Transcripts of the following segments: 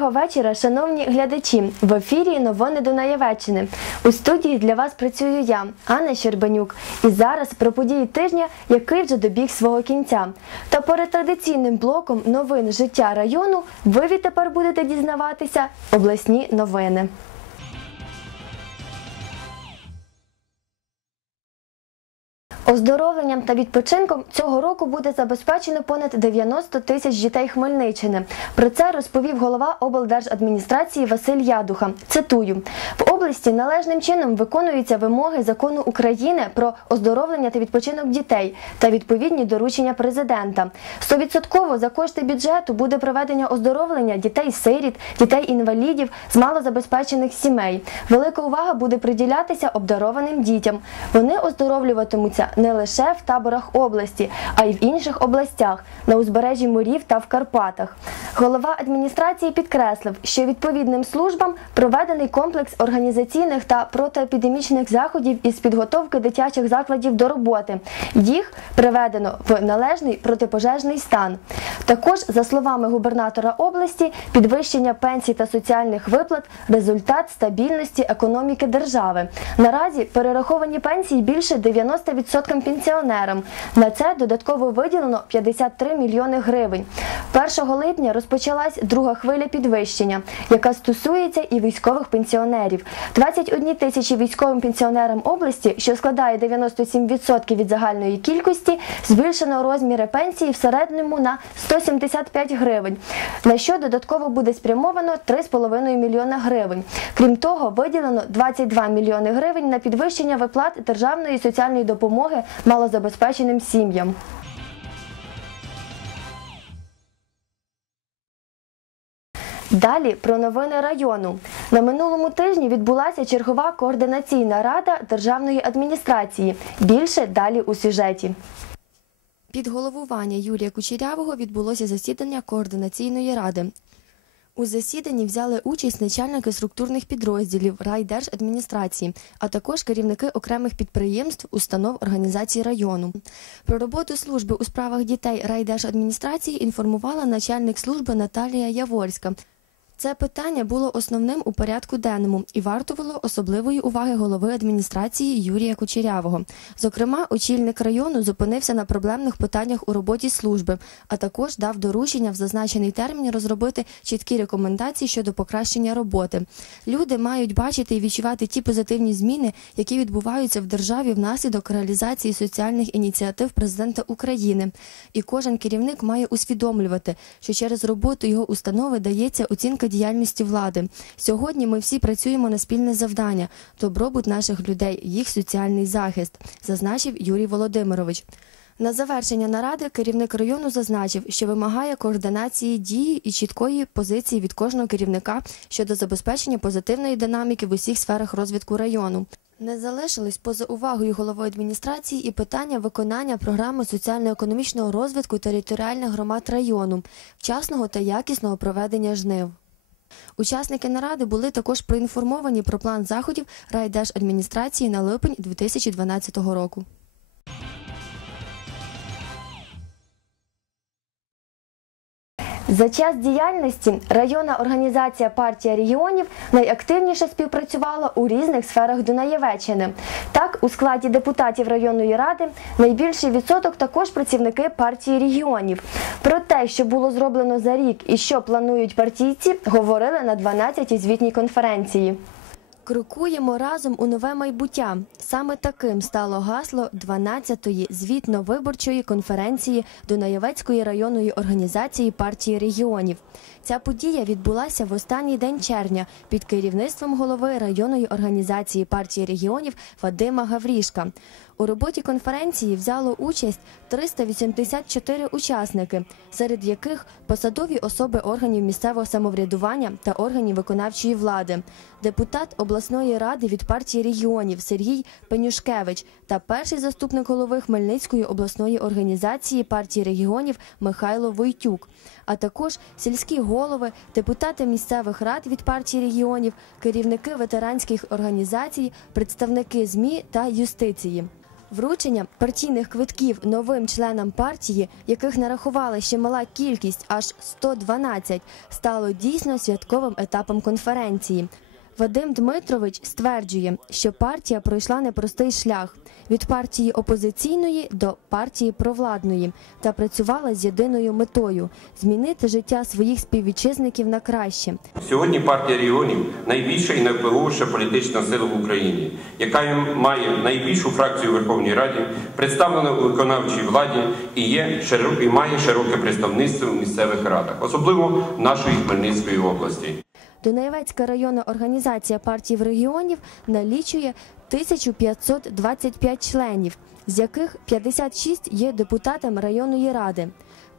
Доброго вечора, шановні глядачі. В ефірі новини Дунаєвеччини. У студії для вас працюю я, Анна Щербанюк. І зараз про події тижня, який вже добіг свого кінця. Та перед традиційним блоком новин життя району ви відтепер будете дізнаватися обласні новини. Оздоровленням та відпочинком цього року буде забезпечено понад 90 тисяч дітей Хмельниччини. Про це розповів голова облдержадміністрації Василь Ядуха. Цитую: в області належним чином виконуються вимоги закону України про оздоровлення та відпочинок дітей та відповідні доручення президента. Стовідсотково за кошти бюджету буде проведення оздоровлення дітей-сиріт, дітей-інвалідів з малозабезпечених сімей. Велика увага буде приділятися обдарованим дітям. Вони оздоровлюватимуться не лише в таборах області, а й в інших областях на узбережжі морів та в Карпатах. Голова адміністрації підкреслив, що відповідним службам проведений комплекс організаційних та протиепідемічних заходів із підготовки дитячих закладів до роботи. Їх приведено в належний протипожежний стан. Також, за словами губернатора області, підвищення пенсій та соціальних виплат результат стабільності економіки держави. Наразі перераховані пенсії більше 90% пенсіонерам. На це додатково виділено 53 мільйони гривень. 1 липня розпочалась друга хвиля підвищення, яка стосується і військових пенсіонерів. 21 тисячі військовим пенсіонерам області, що складає 97% від загальної кількості, збільшено розміри пенсії в середньому на 175 гривень, на що додатково буде спрямовано 3,5 мільйона гривень. Крім того, виділено 22 мільйони гривень на підвищення виплат державної соціальної допомоги малозабезпеченим сім'ям. Далі про новини району. На минулому тижні відбулася чергова координаційна рада державної адміністрації. Більше далі у сюжеті. Під головування Юрія Кучерявого відбулося засідання координаційної ради. У засіданні взяли участь начальники структурних підрозділів райдержадміністрації, а також керівники окремих підприємств, установ організацій району. Про роботу служби у справах дітей райдержадміністрації інформувала начальник служби Наталія Яворська. Це питання було основним у порядку денному і вартувало особливої уваги голови адміністрації Юрія Кучерявого. Зокрема, очільник району зупинився на проблемних питаннях у роботі служби, а також дав доручення в зазначений термін розробити чіткі рекомендації щодо покращення роботи. Люди мають бачити і відчувати ті позитивні зміни, які відбуваються в державі внаслідок реалізації соціальних ініціатив президента України. І кожен керівник має усвідомлювати, що через роботу його установи дається оцінка діяльності влади. Сьогодні ми всі працюємо на спільне завдання добробут наших людей, їх соціальний захист, зазначив Юрій Володимирович. На завершення наради керівник району зазначив, що вимагає координації дії і чіткої позиції від кожного керівника щодо забезпечення позитивної динаміки в усіх сферах розвитку району. Не залишились поза увагою голови адміністрації і питання виконання програми соціально-економічного розвитку територіальних громад району, вчасного та якісного проведення жнив. Учасники наради були також проінформовані про план заходів райдержадміністрації на липень 2012 року. За час діяльності районна організація партія регіонів найактивніше співпрацювала у різних сферах Дунаєвеччини. Так, у складі депутатів районної ради найбільший відсоток також працівники партії регіонів. Про те, що було зроблено за рік і що планують партійці, говорили на 12-й звітній конференції. Крокуємо разом у нове майбуття. Саме таким стало гасло 12-ї звітно-виборчої конференції Дунаєвецької районної організації партії регіонів. Ця подія відбулася в останній день червня під керівництвом голови районної організації партії регіонів Вадима Гаврішка. У роботі конференції взяло участь 384 учасники, серед яких посадові особи органів місцевого самоврядування та органів виконавчої влади, депутат обласної ради від партії регіонів Сергій Пенюшкевич та перший заступник голови Хмельницької обласної організації партії регіонів Михайло Войтюк, а також сільські голови, депутати місцевих рад від партії регіонів, керівники ветеранських організацій, представники ЗМІ та юстиції. Вручення партійних квитків новим членам партії, яких нарахувала ще мала кількість аж 112, стало дійсно святковим етапом конференції. Вадим Дмитрович стверджує, що партія пройшла непростий шлях від партії опозиційної до партії провладної та працювала з єдиною метою змінити життя своїх співвітчизників на краще. Сьогодні партія регіонів найбільша і найвпливовіша політична сила в Україні, яка має найбільшу фракцію у Верховній Раді, представлена у виконавчій владі і є і має широке представництво в місцевих радах, особливо нашої Хмельницької області. Дунаєвецька районна організація партій в регіонів налічує 1525 членів, з яких 56 є депутатами районної ради.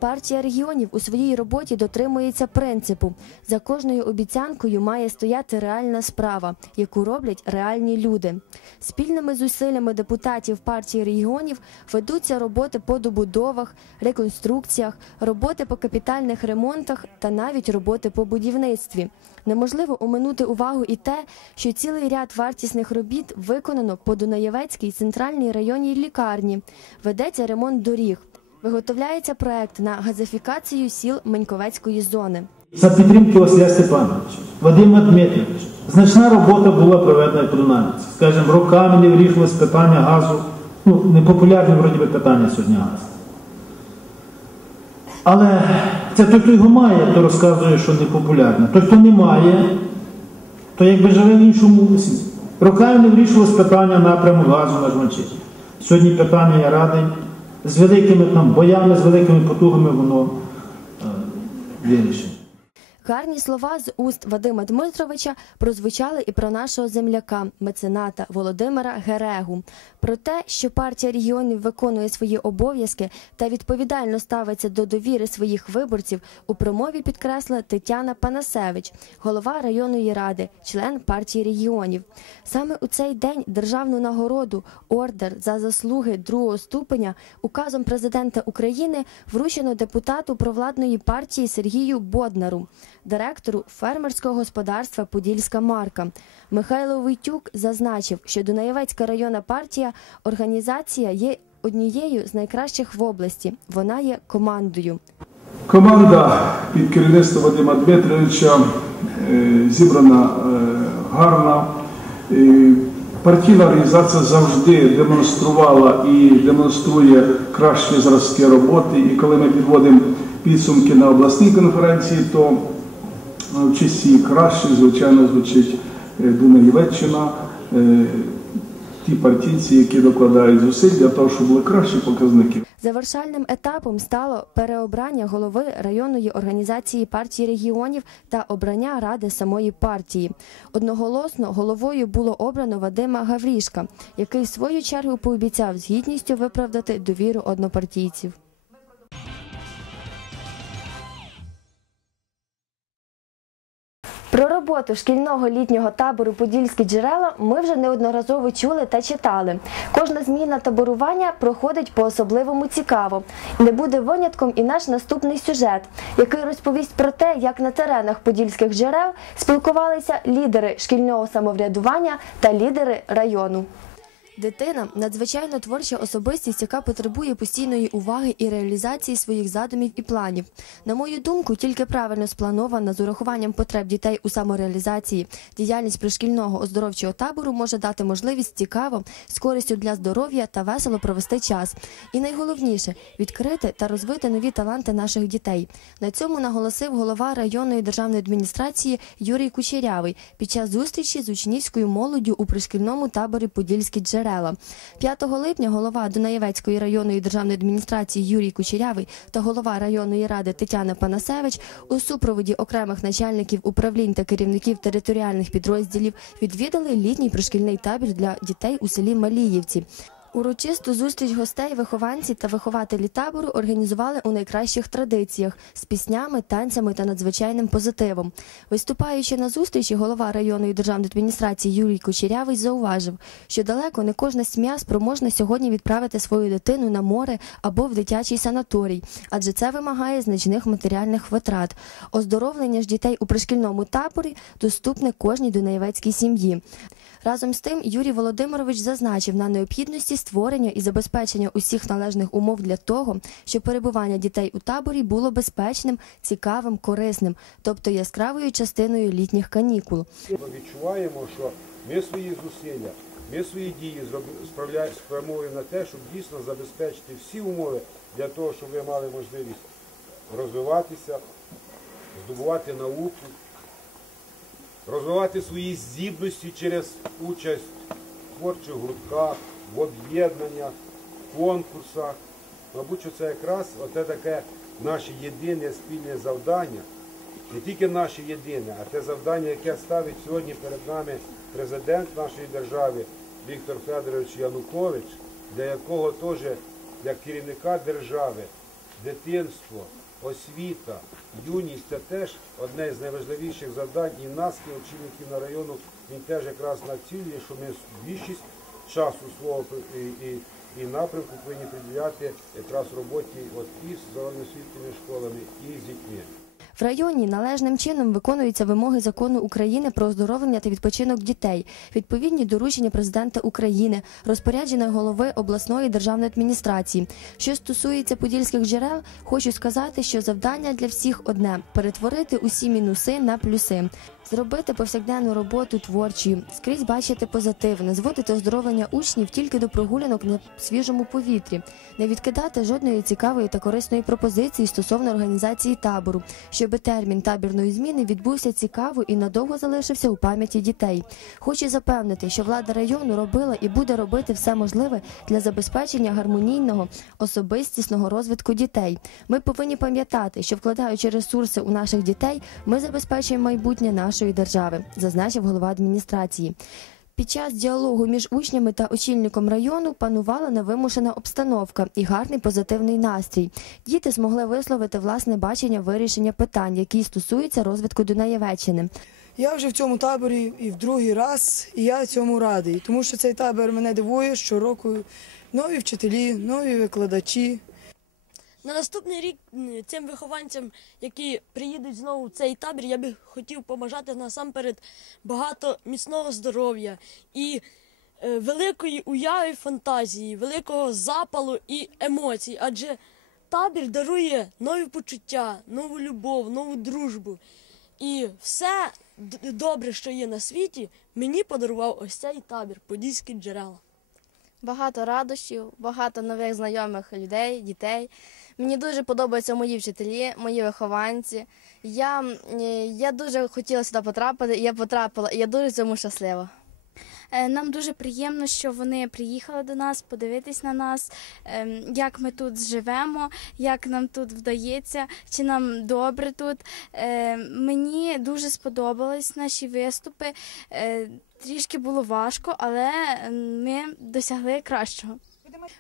Партія регіонів у своїй роботі дотримується принципу: за кожною обіцянкою має стояти реальна справа, яку роблять реальні люди. Спільними зусиллями депутатів партії регіонів ведуться роботи по добудовах, реконструкціях, роботи по капітальних ремонтах та навіть роботи по будівництві. Неможливо оминути увагу і те, що цілий ряд вартісних робіт виконано по Дунаєвецькій центральній районній лікарні. Ведеться ремонт доріг. Виготовляється проект на газифікацію сіл Меньковецької зони. за підтримки Василя Степановича, Вадима Дмитровича. Значна робота була проведена по Дунайці. Скажімо, роками не вирішувалось питання газу. Ну, непопулярне вроді би питання сьогодні газ. Але це той, хто його має, то розказує, що непопулярне. Той, хто не має, то якби живе в іншому світі. Роками не вирішувалось питання напряму газу на жмачі. Сьогодні питання я радий. З великими там боями, з великими потугами воно е, вирішено. Гарні слова з уст Вадима Дмитровича прозвучали і про нашого земляка, мецената Володимира Герегу. Про те, що партія регіонів виконує свої обов'язки та відповідально ставиться до довіри своїх виборців, у промові підкресла Тетяна Панасевич, голова районної ради, член партії регіонів. Саме у цей день державну нагороду ордер за заслуги другого ступеня указом президента України вручено депутату провладної партії Сергію Боднару, директору фермерського господарства Подільська марка. Михайло Войтюк зазначив, що Дунаєвецька районна партія організація є однією з найкращих в області. Вона є командою. Команда під керівництвом Вадима Дмитровича е, зібрана е, гарна. Партійна організація завжди демонструвала і демонструє кращі зразки роботи. І коли ми підводимо підсумки на обласній конференції, то в часі краще, звичайно, звучить е, Дунаєвеччина, е, ті партійці, які докладають зусиль для того, щоб були кращі показники. Завершальним етапом стало переобрання голови районної організації партії регіонів та обрання ради самої партії. Одноголосно головою було обрано Вадима Гаврішка, який в свою чергу пообіцяв з гідністю виправдати довіру однопартійців. Про роботу шкільного літнього табору Подільські джерела ми вже неодноразово чули та читали. Кожна зміна таборування проходить по-особливому цікаво. Не буде винятком і наш наступний сюжет, який розповість про те, як на теренах подільських джерел спілкувалися лідери шкільного самоврядування та лідери району. Дитина надзвичайно творча особистість, яка потребує постійної уваги і реалізації своїх задумів і планів. На мою думку, тільки правильно спланована з урахуванням потреб дітей у самореалізації діяльність пришкільного оздоровчого табору може дати можливість цікаво, з користю для здоров'я та весело провести час. І найголовніше відкрити та розвити нові таланти наших дітей. На цьому наголосив голова районної державної адміністрації Юрій Кучерявий під час зустрічі з учнівською молоддю у пришкільному таборі Подільські джерела. 5 липня голова Дунаєвецької районної державної адміністрації Юрій Кучерявий та голова районної ради Тетяна Панасевич у супроводі окремих начальників управлінь та керівників територіальних підрозділів відвідали літній пришкільний табір для дітей у селі Маліївці. Урочисту зустріч гостей, вихованці та вихователі табору організували у найкращих традиціях з піснями, танцями та надзвичайним позитивом. Виступаючи на зустрічі, голова районної державної адміністрації Юрій Кучерявий зауважив, що далеко не кожна сім'я спроможна сьогодні відправити свою дитину на море або в дитячий санаторій, адже це вимагає значних матеріальних витрат. Оздоровлення ж дітей у пришкільному таборі доступне кожній дунаєвецькій сім'ї. Разом з тим Юрій Володимирович зазначив на необхідності створення і забезпечення усіх належних умов для того, щоб перебування дітей у таборі було безпечним, цікавим, корисним, тобто яскравою частиною літніх канікул. Ми відчуваємо, що ми свої зусилля, ми свої дії спрямовуємо на те, щоб дійсно забезпечити всі умови для того, щоб ви мали можливість розвиватися, здобувати науку, розвивати свої здібності через участь в творчих гуртках, в об'єднаннях, конкурсах. Мабуть, що це якраз оте таке наше єдине спільне завдання, не тільки наше єдине, а те завдання, яке ставить сьогодні перед нами президент нашої держави Віктор Федорович Янукович, для якого теж як керівника держави дитинство, освіта, юність це теж одне з найважливіших завдань. І нас, і очільників на району, він теж якраз націлює, що ми більшість часу свого і, і, і напрямку повинні приділяти якраз роботі от і з загальноосвітніми школами, і з дітьми. В районі належним чином виконуються вимоги закону України про оздоровлення та відпочинок дітей, відповідні доручення президента України, розпорядження голови обласної державної адміністрації. Що стосується подільських джерел, хочу сказати, що завдання для всіх одне перетворити усі мінуси на плюси. Зробити повсякденну роботу творчою, скрізь бачити позитив, не зводити оздоровлення учнів тільки до прогулянок на свіжому повітрі, не відкидати жодної цікавої та корисної пропозиції стосовно організації табору, щоби термін табірної зміни відбувся цікаво і надовго залишився у пам'яті дітей. Хочу запевнити, що влада району робила і буде робити все можливе для забезпечення гармонійного особистісного розвитку дітей. Ми повинні пам'ятати, що вкладаючи ресурси у наших дітей, ми забезпечуємо майбутнє нашої держави, зазначив голова адміністрації. Під час діалогу між учнями та очільником району панувала невимушена обстановка і гарний позитивний настрій. Діти змогли висловити власне бачення вирішення питань, які стосуються розвитку Дунаєвеччини. Я вже в цьому таборі і в другий раз, і я цьому радий, тому що цей табор мене дивує щороку. Нові вчителі, нові викладачі. На наступний рік цим вихованцям, які приїдуть знову в цей табір, я би хотів побажати насамперед багато міцного здоров'я і е, великої уяви, фантазії, великого запалу і емоцій. Адже табір дарує нові почуття, нову любов, нову дружбу. І все добре, що є на світі, мені подарував ось цей табір, подільські джерела. багато радощів, багато нових знайомих людей, дітей. Мені дуже подобаються мої вчителі, мої вихованці. Я, е, я дуже хотіла сюди потрапити, і я потрапила, і я дуже цьому щаслива. Е, Нам дуже приємно, що вони приїхали до нас подивитись на нас, ем, як ми тут живемо, як нам тут вдається, чи нам добре тут. Е, Мені дуже сподобались наші виступи. Трішки було важко, але ми досягли кращого.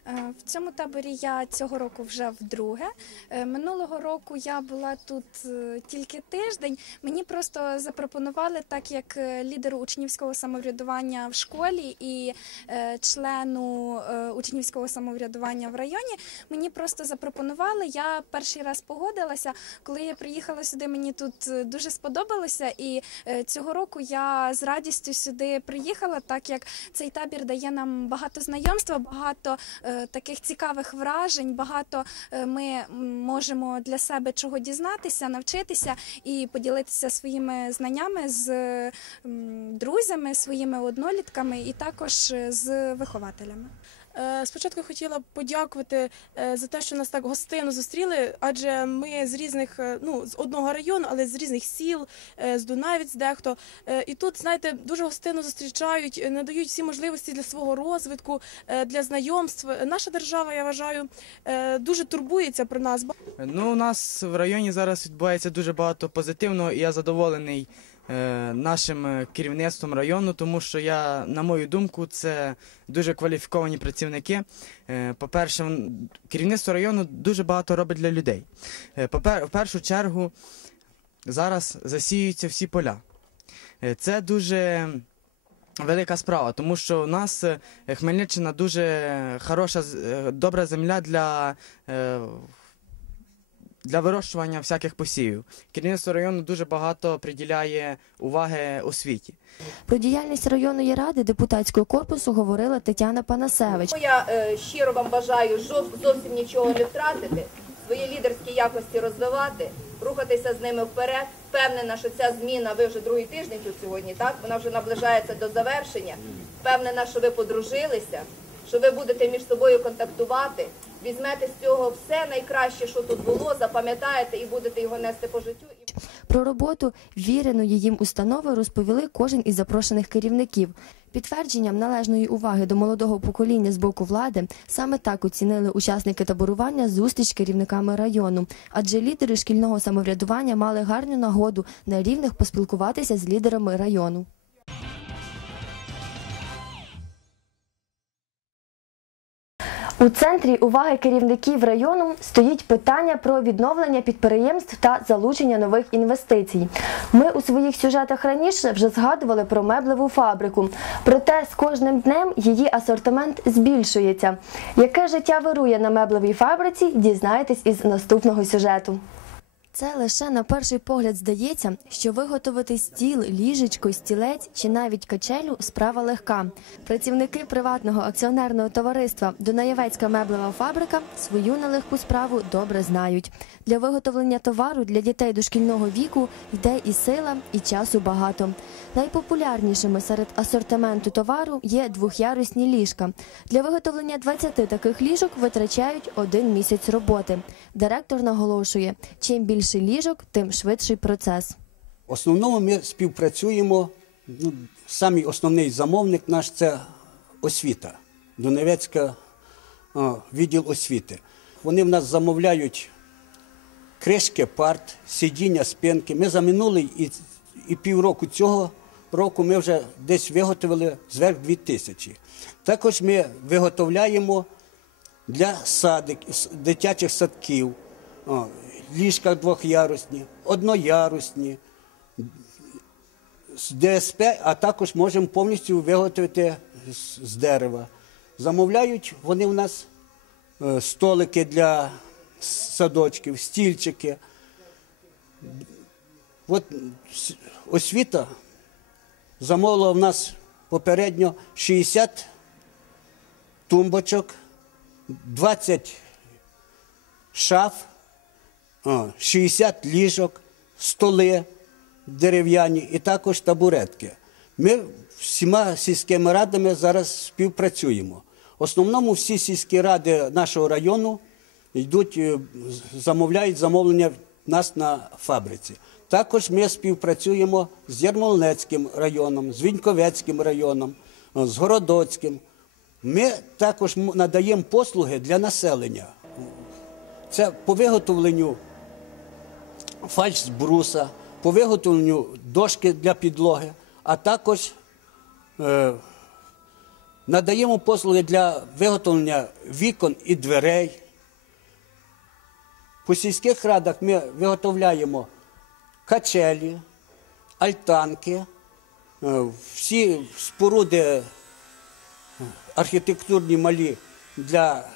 Е, В цьому таборі я цього року вже вдруге. Е, Минулого року я була тут е, тільки тиждень. Мені просто запропонували, так як лідеру учнівського самоврядування в школі і члену учнівського самоврядування в районі. Мені просто запропонували. Я перший раз погодилася. Коли я приїхала сюди, мені тут дуже сподобалося. І цього року я з радістю сюди приїхала, так як цей табір дає нам багато знайомства, багато таких цікавих вражень. Багато е, ми можемо для себе чого дізнатися, навчитися і поділитися своїми знаннями з е, друзями, своїми однолітками і також е, з вихователями. Е, Спочатку хотіла подякувати е, за те, що нас так гостинно зустріли, адже ми з різних, е, ну з одного району, але з різних сіл, з Дунаєвець дехто. І тут, знаєте, дуже гостинно зустрічають, надають всі можливості для свого розвитку, для знайомств. Наша держава, я вважаю, дуже турбується про нас. Ну, у нас в районі зараз відбувається дуже багато позитивного, і я задоволений нашим е, керівництвом району, тому що я, на мою думку, це дуже кваліфіковані працівники. Е, по-перше, керівництво району дуже багато робить для людей. Е, в першу чергу зараз засіюються всі поля. Е, це дуже. Велика справа, тому що у нас е, Хмельниччина дуже хороша, е, добра земля для е, для вирощування всяких посівів. Керівництво району дуже багато приділяє уваги освіті. Про діяльність районної ради депутатського корпусу говорила Тетяна Панасевич. Я е, щиро вам бажаю зовсім нічого не втратити, свої лідерські якості розвивати, рухатися з ними вперед. Впевнена, що ця зміна, ви вже другий тиждень тут сьогодні, так? Вона вже наближається до завершення. Впевнена, що ви подружилися, що ви будете між собою контактувати, візьмете з цього все найкраще, що тут було, запам'ятаєте і будете його нести по життю. Про роботу віреної їм установи розповіли кожен із запрошених керівників. Підтвердженням належної уваги до молодого покоління з боку влади саме так оцінили учасники таборування зустріч керівниками району, адже лідери шкільного самоврядування мали гарну нагоду на рівних поспілкуватися з лідерами району. У центрі уваги керівників району стоїть питання про відновлення підприємств та залучення нових інвестицій. Ми у своїх сюжетах раніше вже згадували про меблеву фабрику. Проте з кожним днем її асортимент збільшується. Яке життя вирує на меблевій фабриці, дізнаєтесь із наступного сюжету. Це лише на перший погляд здається, що виготовити стіл, ліжечко, стілець чи навіть качелю справа легка. Працівники приватного акціонерного товариства Дунаєвецька меблева фабрика свою нелегку справу добре знають. Для виготовлення товару для дітей дошкільного віку йде і сила, і часу багато. Найпопулярнішими серед асортименту товару є двохярусні ліжка. Для виготовлення 20 таких ліжок витрачають один місяць роботи. Директор наголошує, чим більше ліжок, тим швидший процес. В основному ми співпрацюємо. Ну, самий основний замовник наш це освіта, Донецька відділ освіти. Вони в нас замовляють кришки, парт, сидіння, спинки. Ми за минулий і, і півроку цього року ми вже десь виготовили зверх 2 тисячі. Також ми виготовляємо для садик, дитячих садків, ліжка двохярусні, одноярусні, з ДСП, а також можемо повністю виготовити з, з дерева. Замовляють вони у нас е, столики для садочків, стільчики. От освіта замовила в нас попередньо 60 тумбочок, 20 шаф, 60 ліжок, столи дерев'яні і також табуретки. Ми всіма сільськими радами зараз співпрацюємо. В основному всі сільські ради нашого району йдуть, е, замовляють замовлення нас на фабриці. Також ми співпрацюємо з Ярмолинецьким районом, з Віньковецьким районом, з Городоцьким. Ми також надаємо послуги для населення. Це по виготовленню фальш з бруса, по виготовленню дошки для підлоги, а також е, надаємо послуги для виготовлення вікон і дверей. По сільських радах ми виготовляємо качелі, альтанки, е, всі споруди архітектурні малі для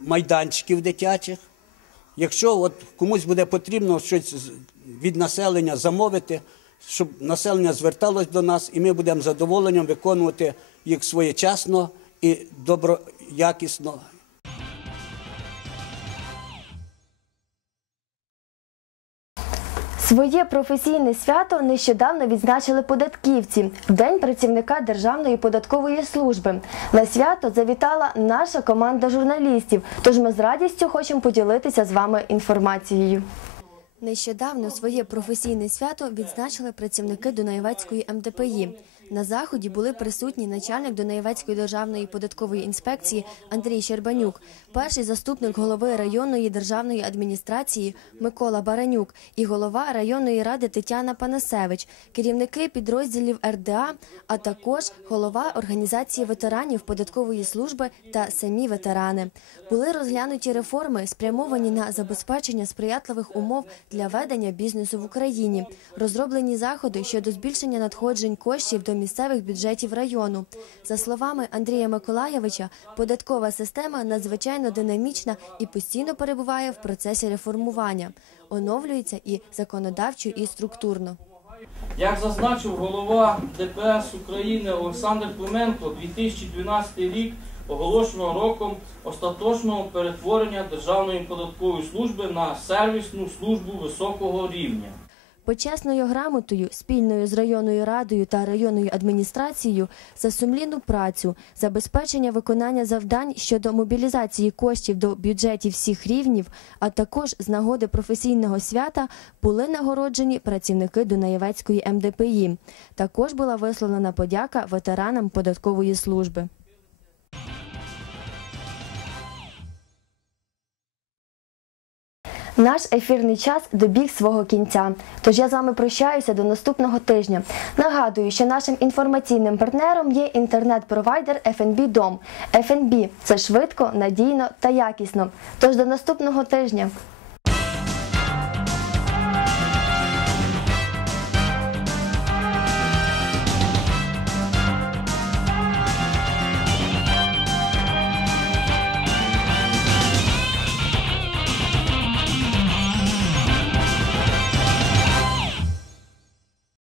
майданчиків дитячих. Якщо от комусь буде потрібно щось від населення замовити, щоб населення зверталось до нас, і ми будемо задоволенням виконувати їх своєчасно і доброякісно. Своє професійне свято нещодавно відзначили податківці в День працівника Державної податкової служби. На свято завітала наша команда журналістів. Тож ми з радістю хочемо поділитися з вами інформацією. Нещодавно своє професійне свято відзначили працівники Дунаєвецької МДПІ. На заході були присутні начальник Дунаєвецької державної податкової інспекції Андрій Щербанюк, перший заступник голови районної державної адміністрації Микола Баранюк і голова районної ради Тетяна Панасевич, керівники підрозділів РДА, а також голова організації ветеранів податкової служби та самі ветерани. Були розглянуті реформи, спрямовані на забезпечення сприятливих умов для ведення бізнесу в Україні, розроблені заходи щодо збільшення надходжень коштів до місцевих бюджетів району. За словами Андрія Миколаєвича, податкова система надзвичайно динамічна і постійно перебуває в процесі реформування, оновлюється і законодавчо, і структурно. Як зазначив голова ДПС України Олександр Клименко, 2012 рік оголошено роком остаточного перетворення Державної податкової служби на сервісну службу високого рівня. Почесною грамотою спільною з районною радою та районною адміністрацією за сумлінну працю, забезпечення виконання завдань щодо мобілізації коштів до бюджетів всіх рівнів, а також з нагоди професійного свята були нагороджені працівники Дунаєвецької МДПІ. Також була висловлена подяка ветеранам податкової служби. Наш ефірний час добіг свого кінця. Тож я з вами прощаюся до наступного тижня. Нагадую, що нашим інформаційним партнером є інтернет-провайдер FNB Дом. FNB – це швидко, надійно та якісно. Тож до наступного тижня.